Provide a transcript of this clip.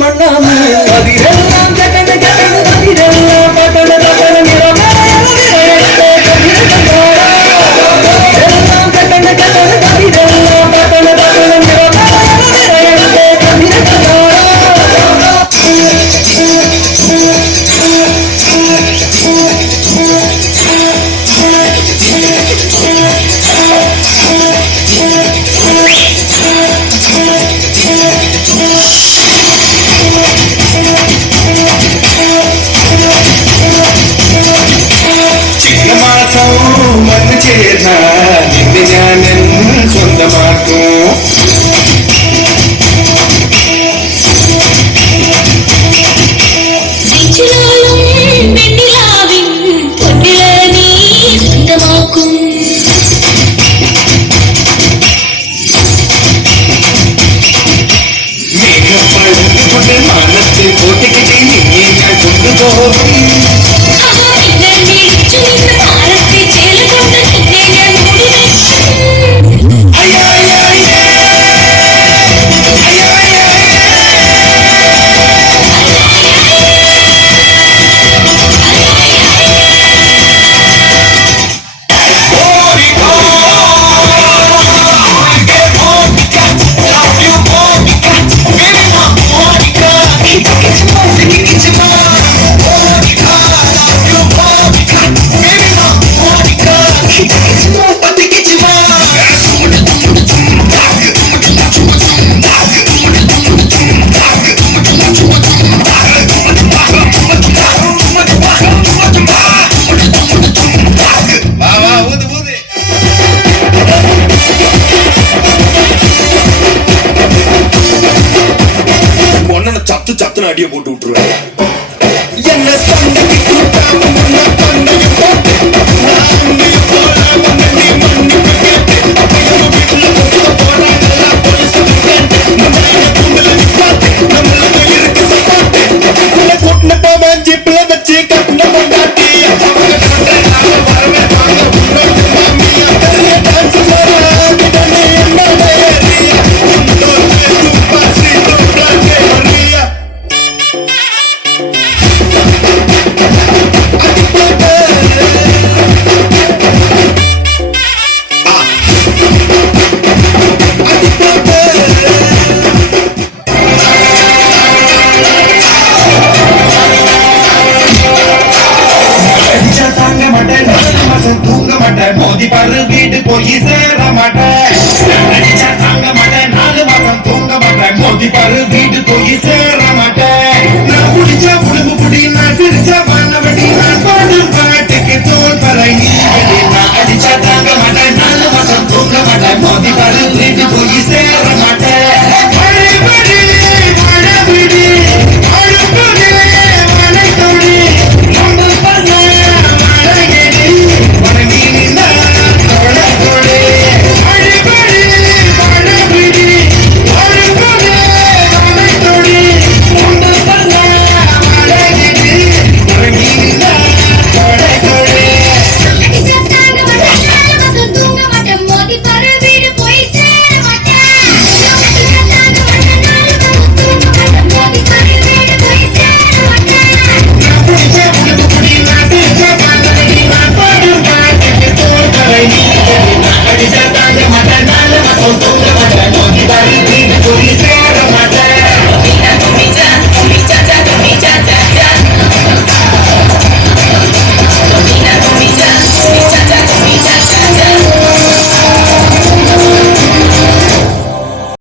மண்ணாமு அதிரெல்லாம் கட்டண கட்டண அதிரெல்லாம் கட்டண கட்டண அதிரெல்லாம் கட்டண கட்டண அதிரெல்லாம் கட்டண மண்ணு சேர்னா நின்று ஞானன் சொந்தமாக்கும் மேகப்பழந்து கொண்டு மானத்தை போட்டுக்கிட்டே நீ நான் கொண்டு போகும் சத்து சத்துன்னு அடிய போட்டு விட்டுருவேன் என்ன சண்டைக்கு கூட்டாம முன்ன தொண்டைய போட்டு நான் போல நீ மன்னிப்பு கேட்டு அப்பயும் வீட்டுல கொடுக்க போறாங்க போலீஸ் கும்பல நிப்பாட்டு நம்மளுக்கு இருக்கு சப்பாட்டு உன்னை கூட்டின போவேன் ஜிப்ல வச்சு கட்டின பொண்டாட்டி வரவே வாங்க உன்னோட மாமியா பெரிய டான்ஸ் போறாங்க என்னோட ஏரியா சூப்பர் ஸ்ட்ரீட் தூங்க மாட்டேன் மோதி பாரு வீட்டு போய் சேர மாட்டேன் தாங்க மாட்டேன் 4 மாசம் தூங்க மாட்டேன் மோதி பாரு வீட்டு போய் சேர மாட்டேன் நான் குடிச்சா புடுங்கு புடி நான் சிரிச்சா பண்ணபடி நான் பாடும் பாட்டுக்கு தோல் பறை நான் அடிச்சா தாங்க மாட்டேன் 4 மாசம் தூங்க மாட்டேன் மோதி பாரு வீட்டு போய் சேர